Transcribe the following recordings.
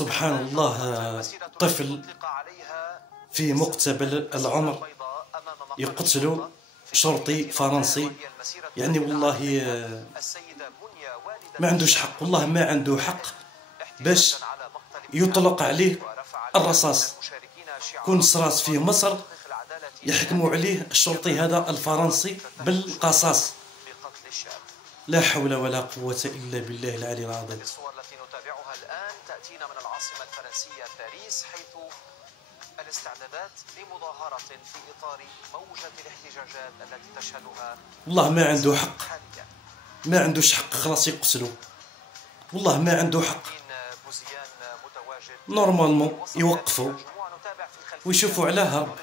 سبحان الله. طفل في مقتبل العمر يقتل شرطي فرنسي، يعني والله ما عندوش حق، والله ما عنده حق باش يطلق عليه الرصاص. كون صرات في مصر يحكموا عليه الشرطي هذا الفرنسي بالقصاص. لا حول ولا قوة إلا بالله العلي العظيم. الصور التي نتابعها الآن تأتينا من العاصمة الفرنسية باريس، حيث الاستعدادات لمظاهرة في إطار موجة الاحتجاجات التي تشهدها. والله ما عنده حق، ما عندوش حق، خلاص يقتلوا. والله ما عنده حق. نورمالمون يوقفوا ويشوفوا على هرب.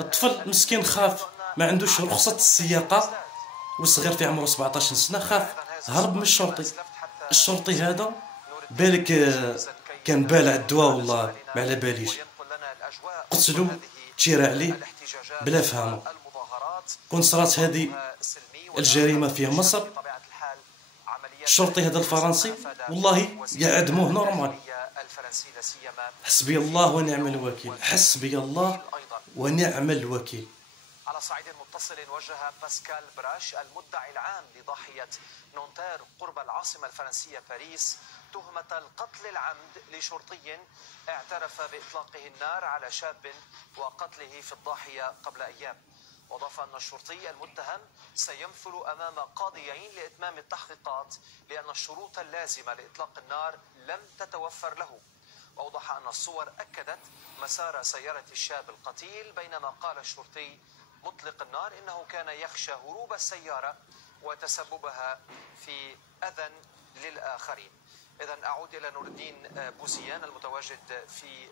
الطفل مسكين خاف، ما عندوش رخصة السياقة، والصغير في عمره 17 سنة خاف، هرب من الشرطي. الشرطي هذا بالك كان بالع الدواء، والله ما على باليش. قتلوا تشير عليه بلا فهمه. كون صرات هذه الجريمة في مصر، الشرطي هذا الفرنسي والله يعدموه نورمال. حسبي الله ونعم الوكيل، حسبي الله ونعم الوكيل. على صعيد متصل، وجه باسكال براش المدعي العام لضاحية نونتير قرب العاصمة الفرنسية باريس تهمة القتل العمد لشرطي اعترف بإطلاقه النار على شاب وقتله في الضاحية قبل أيام. وأضاف أن الشرطي المتهم سيمثل أمام قاضيين لإتمام التحقيقات، لأن الشروط اللازمة لإطلاق النار لم تتوفر له. وأوضح أن الصور أكدت مسار سيارة الشاب القتيل، بينما قال الشرطي مطلق النار إنه كان يخشى هروب السيارة وتسببها في أذى للآخرين. إذن أعود إلى نور الدين بوزيان المتواجد في